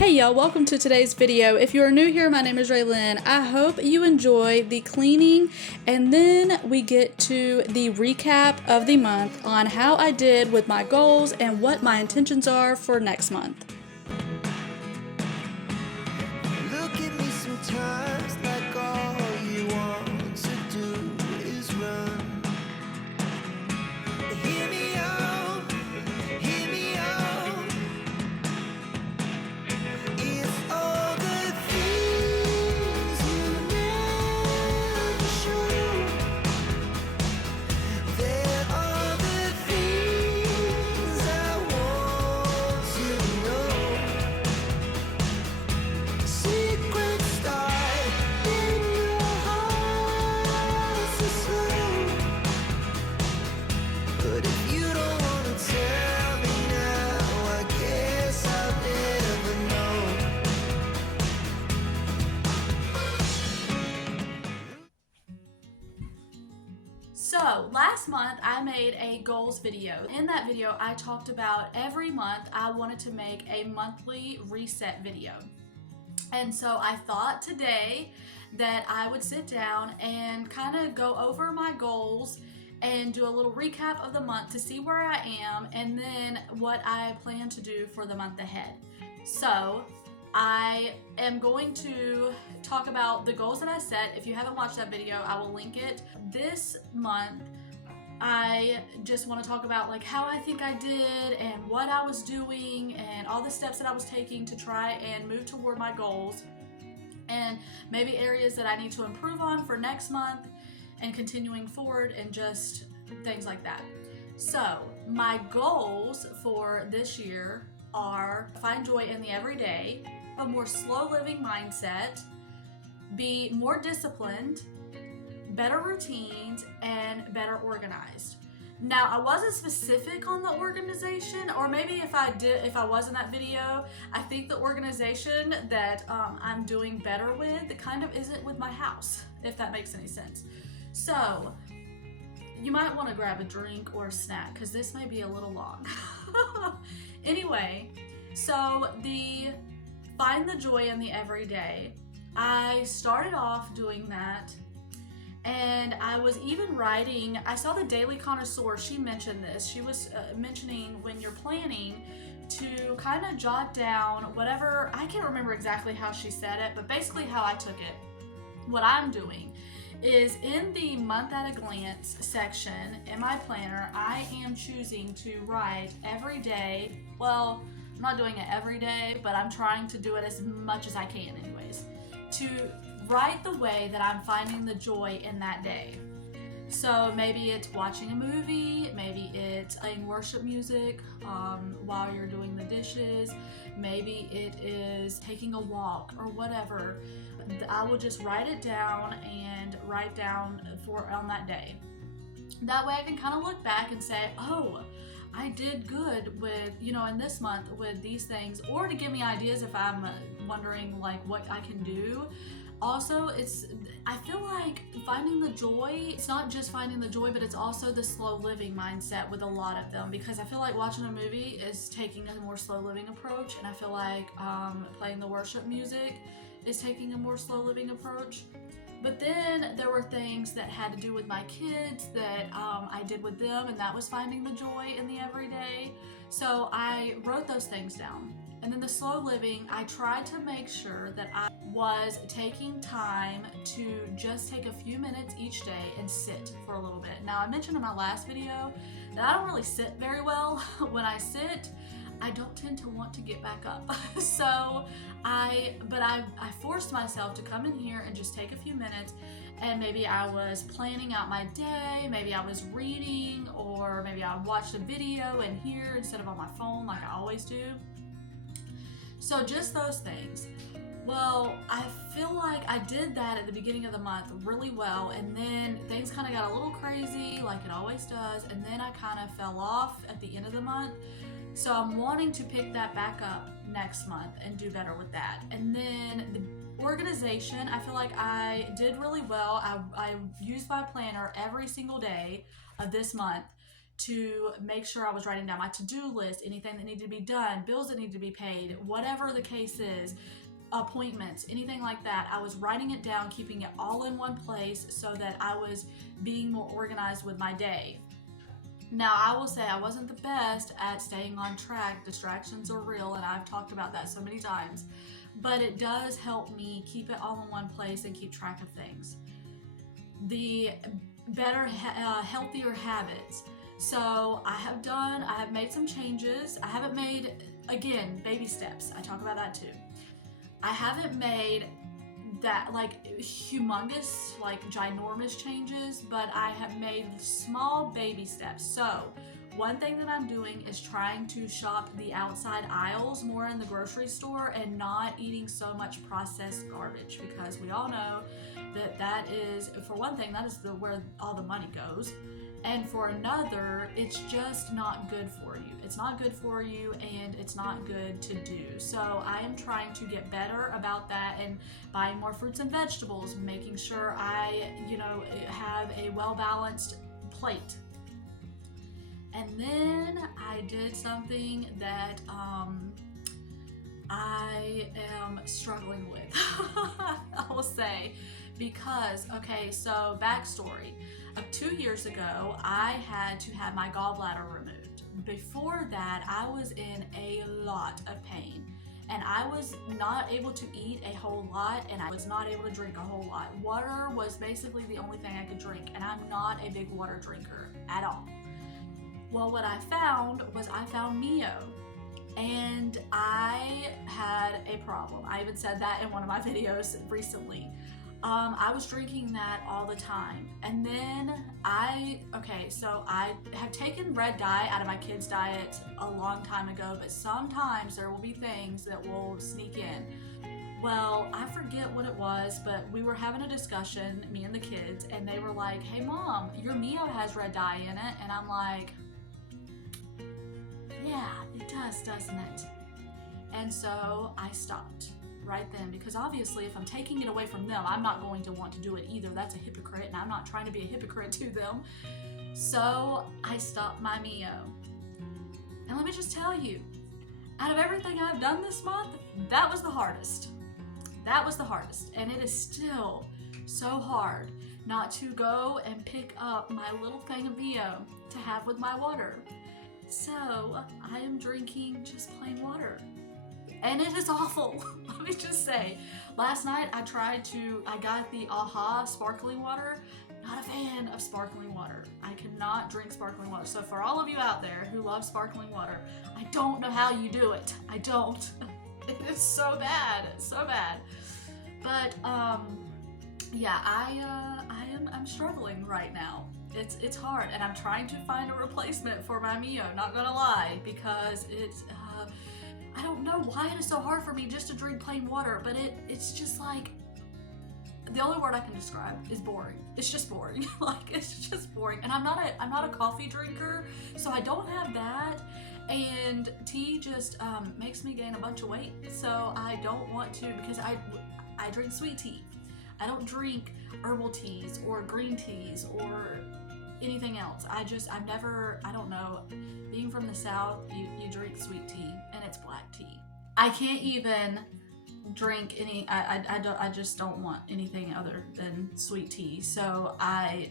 Hey y'all, welcome to today's video. If you are new here, my name is Raylynn. I hope you enjoy the cleaning, and then we get to the recap of the month on how I did with my goals and what my intentions are for next month. Look at me sometimes like all you want to do is run. Hear me out, hear me out. It's all the things you never show. There are the things I want to know. Secrets start in your heart so slow. But if you don't wanna tell me now, I guess I'll never know. So last month I made a goals video. In that video I talked about every month I wanted to make a monthly reset video. And so I thought today that I would sit down and kind of go over my goals and do a little recap of the month to see where I am and then what I plan to do for the month ahead. So I am going to talk about the goals that I set. If you haven't watched that video, I will link it. This month I just want to talk about like how I think I did and what I was doing and all the steps that I was taking to try and move toward my goals, and maybe areas that I need to improve on for next month and continuing forward, and just things like that. So my goals for this year are find joy in the everyday, a more slow living mindset, be more disciplined, better routines, and better organized. Now, I wasn't specific on the organization, or maybe if I was in that video, I think the organization that I'm doing better with, it kind of isn't with my house, if that makes any sense. So you might want to grab a drink or a snack because this may be a little long. Anyway, so the find the joy in the everyday, I started off doing that. And I was even writing, I saw the Daily Connoisseur, she mentioned this. She was mentioning when you're planning to kind of jot down whatever, I can't remember exactly how she said it, but basically how I took it. What I'm doing is in the month at a glance section in my planner, I am choosing to write every day. Well, I'm not doing it every day, but I'm trying to do it as much as I can anyways, to write the way that I'm finding the joy in that day. So maybe it's watching a movie, maybe it's playing worship music while you're doing the dishes, maybe it is taking a walk or whatever. I will just write it down and write down for on that day. That way I can kind of look back and say, oh, I did good with, in this month with these things, or to give me ideas if I'm wondering like what I can do. Also, I feel like finding the joy, it's not just finding the joy, but it's also the slow living mindset with a lot of them, because I feel like watching a movie is taking a more slow living approach, and I feel like playing the worship music is taking a more slow living approach. But then there were things that had to do with my kids that I did with them, and that was finding the joy in the everyday. So I wrote those things down. And then the slow living, I tried to make sure that I was taking time to just take a few minutes each day and sit for a little bit. Now, I mentioned in my last video that I don't really sit very well. When I sit, I don't tend to want to get back up. So I forced myself to come in here and just take a few minutes, and maybe I was planning out my day, maybe I was reading, or maybe I watched a video in here instead of on my phone like I always do. So just those things. Well, I feel like I did that at the beginning of the month really well, and then things kind of got a little crazy like it always does, and then I kind of fell off at the end of the month. So I'm wanting to pick that back up next month and do better with that. And then the organization, I feel like I did really well. I used my planner every single day of this month to make sure I was writing down my to-do list, anything that needed to be done, bills that needed to be paid, whatever the case is, appointments, anything like that. I was writing it down, keeping it all in one place so that I was being more organized with my day. Now, I will say I wasn't the best at staying on track. Distractions are real, and I've talked about that so many times, but it does help me keep it all in one place and keep track of things. The better, healthier habits. So I have made some changes. I haven't made, again, baby steps. I talk about that too. I haven't made that like humongous, like ginormous changes, but I have made small baby steps. So one thing that I'm doing is trying to shop the outside aisles more in the grocery store and not eating so much processed garbage, because we all know that is, for one thing, that is where all the money goes. And for another, it's just not good for you. It's not good for you, and it's not good to do. So I am trying to get better about that and buying more fruits and vegetables, making sure I, have a well-balanced plate. And then I did something that I am struggling with, I will say, because, okay, so backstory. 2 years ago, I had to have my gallbladder removed. Before that, I was in a lot of pain, and I was not able to eat a whole lot, and I was not able to drink a whole lot. Water was basically the only thing I could drink, and I'm not a big water drinker at all. Well, what I found Mio, and I had a problem. I even said that in one of my videos recently. I was drinking that all the time. And then I have taken red dye out of my kids' diet a long time ago, but sometimes there will be things that will sneak in. Well, I forget what it was, but we were having a discussion, me and the kids, and they were like, "Hey Mom, your Mio has red dye in it." And I'm like, "Yeah, it does, doesn't it?" And so I stopped right then, because obviously if I'm taking it away from them, I'm not going to want to do it either. That's a hypocrite, and I'm not trying to be a hypocrite to them. So I stopped my Mio. And let me just tell you, out of everything I've done this month, that was the hardest. That was the hardest. And it is still so hard not to go and pick up my little thing of Mio to have with my water. So I am drinking just plain water. And it is awful. Let me just say, last night I got the AHA sparkling water. Not a fan of sparkling water. I cannot drink sparkling water. So for all of you out there who love sparkling water, I don't know how you do it. I don't. It is so bad. It's so bad. But yeah, I'm struggling right now. It's hard, and I'm trying to find a replacement for my Mio, not gonna lie, because it's I don't know why it is so hard for me just to drink plain water, but it's just like, the only word I can describe is boring. It's just boring. Like, it's just boring. And I'm not a coffee drinker, so I don't have that. And tea just makes me gain a bunch of weight. So I don't want to, because I drink sweet tea. I don't drink herbal teas or green teas or anything else. I don't know. Being from the South, you drink sweet tea, and it's black tea. I can't even drink any, I just don't want anything other than sweet tea. So I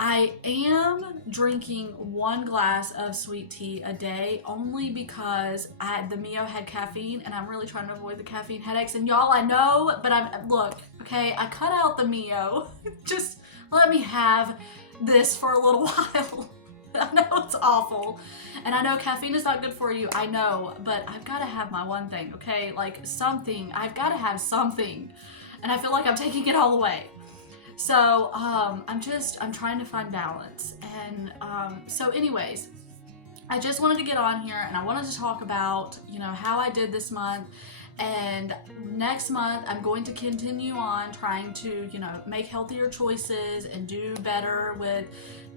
am drinking 1 glass of sweet tea a day, only because the Mio had caffeine, and I'm really trying to avoid the caffeine headaches. And y'all, I know, but look, okay, I cut out the Mio. Just let me have this for a little while. I know it's awful, and I know caffeine is not good for you, I know, but I've got to have my one thing, okay? Like, something. I've got to have something, and I feel like I'm taking it all away. So I'm trying to find balance. And so anyways, I just wanted to get on here, and I wanted to talk about, how I did this month. And next month, I'm going to continue on trying to, make healthier choices and do better with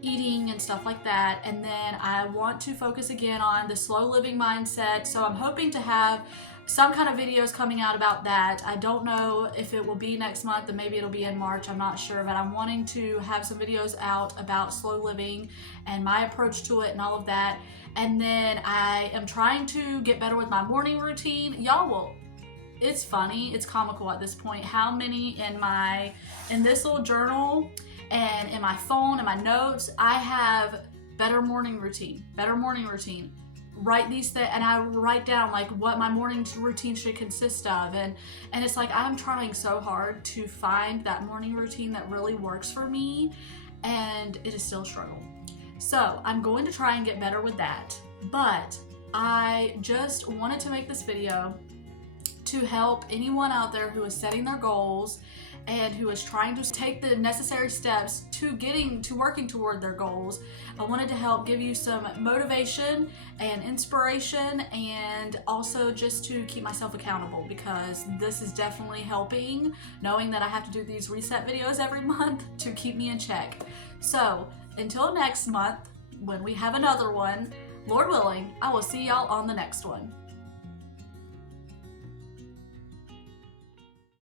eating and stuff like that. And then I want to focus again on the slow living mindset. So I'm hoping to have some kind of videos coming out about that. I don't know if it will be next month, and maybe it'll be in March, I'm not sure, but I'm wanting to have some videos out about slow living and my approach to it and all of that. And then I am trying to get better with my morning routine. Y'all will, it's funny, it's comical at this point how many in this little journal and in my phone and my notes, I have better morning routine. Write these things, and I write down like what my morning routine should consist of, and it's like I'm trying so hard to find that morning routine that really works for me, and it is still a struggle. So I'm going to try and get better with that, but I just wanted to make this video to help anyone out there who is setting their goals and who is trying to take the necessary steps to working toward their goals. I wanted to help give you some motivation and inspiration, and also just to keep myself accountable, because this is definitely helping, knowing that I have to do these reset videos every month to keep me in check. So until next month, when we have another one, Lord willing, I will see y'all on the next one.